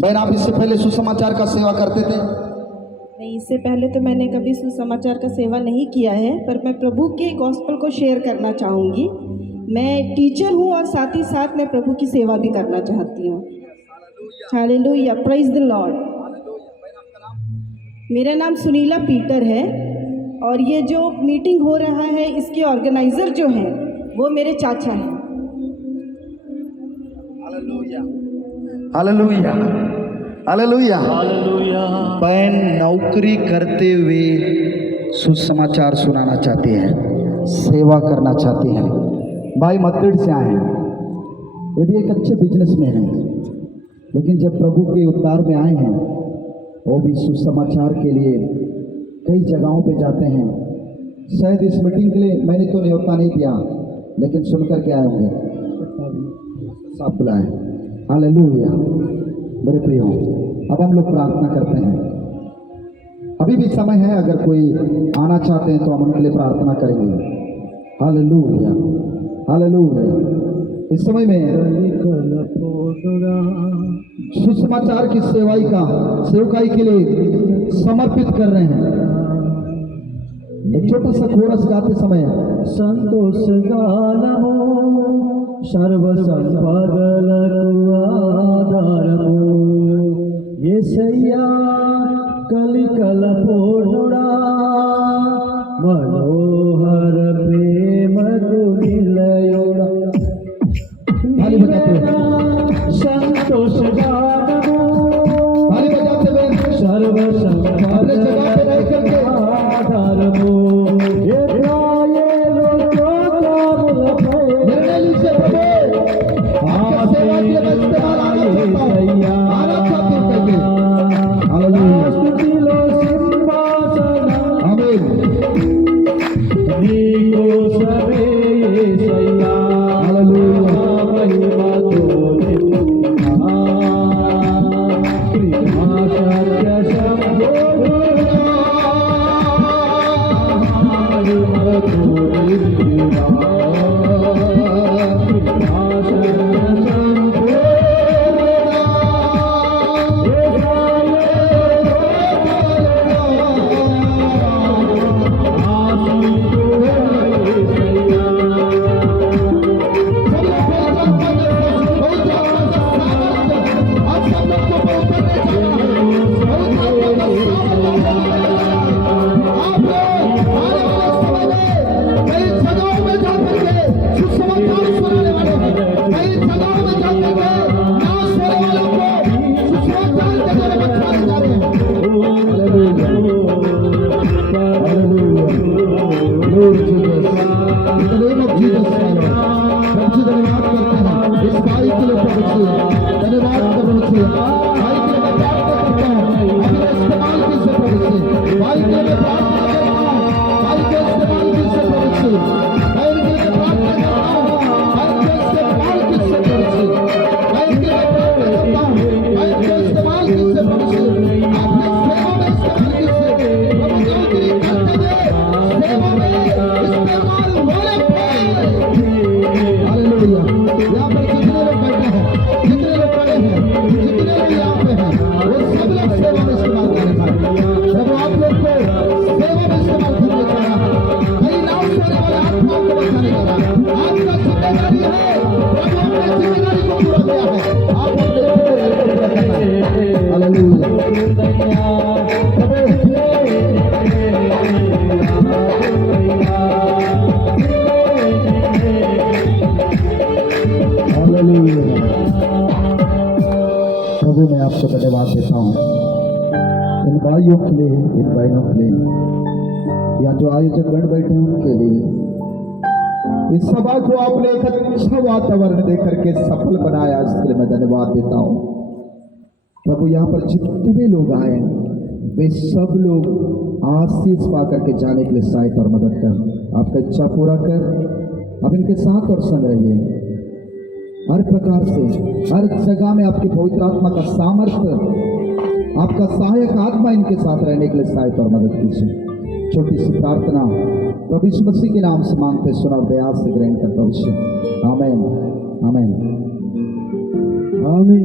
बहन आप इससे पहले सुसमाचार का सेवा करते थे? नहीं, इससे पहले तो मैंने कभी सुसमाचार का सेवा नहीं किया है, पर मैं प्रभु के गॉस्पेल को शेयर करना चाहूँगी। मैं टीचर हूँ और साथ ही साथ मैं प्रभु की सेवा भी करना चाहती हूँ। Hallelujah, praise the Lord. मेरा नाम सुनीला पीटर है और ये जो मीटिंग हो रहा है इसके ऑर्गेनाइजर जो हैं वो मेरे चाचा हैं। Hallelujah, hallelujah, hallelujah. बहन नौकरी करते हुए सुसमाचार सुनाना चाहते हैं, सेवा करना चाहते हैं। भाई मद्रिड से आए हैं, ये भी एक अच्छे बिजनेसमैन हैं, लेकिन जब प्रभु के उद्धार में आए हैं वो भी सुसमाचार के लिए कई जगहों पे जाते हैं। शायद इस मीटिंग के लिए मैंने तो न्योता नहीं दिया, लेकिन सुनकर के आए होंगे, साफ बुलाए। हालेलुया। मेरे प्रियो, अब हम लोग प्रार्थना करते हैं। अभी भी समय है, अगर कोई आना चाहते हैं तो हम उनके लिए प्रार्थना करेंगे। Hallelujah, hallelujah. इस समय में सुसमाचार की सेवकाई के लिए समर्पित कर रहे हैं। एक छोटा सा कोरस गाते समय संतोष गानमो सर्व संपदल आधारमो येसయ్యా कलिकल पूर्णुड़ा मनोहर प्रेम निलयोड़ा संतोष गानमो सर्व संपदल आधारमो हालेलुया। प्रभु मैं आपको धन्यवाद देता हूँ इन भाइयों के लिए, इन बहनों के लिए, या जो आयोजक गण बैठे हैं उनके लिए। इस सभा को आपने एक अच्छा वातावरण देकर के सफल बनाया, इसके लिए मैं धन्यवाद देता हूँ। प्रभु यहाँ पर जितने भी लोग आए वे सब लोग आशीष पा करके जाने के लिए सहायता और मदद कर, आपका इच्छा पूरा कर। अब इनके साथ और संग रहिए, हर प्रकार से हर जगह में आपकी पवित्र आत्मा का सामर्थ्य, आपका सहायक आत्मा इनके साथ रहने के लिए सहायता और मदद कीजिए। छोटी सी प्रार्थना प्रभु यीशु मसीह के नाम से मांगते, सुना और दया से ग्रहण करता हूँ। आमीन आमीन आमीन।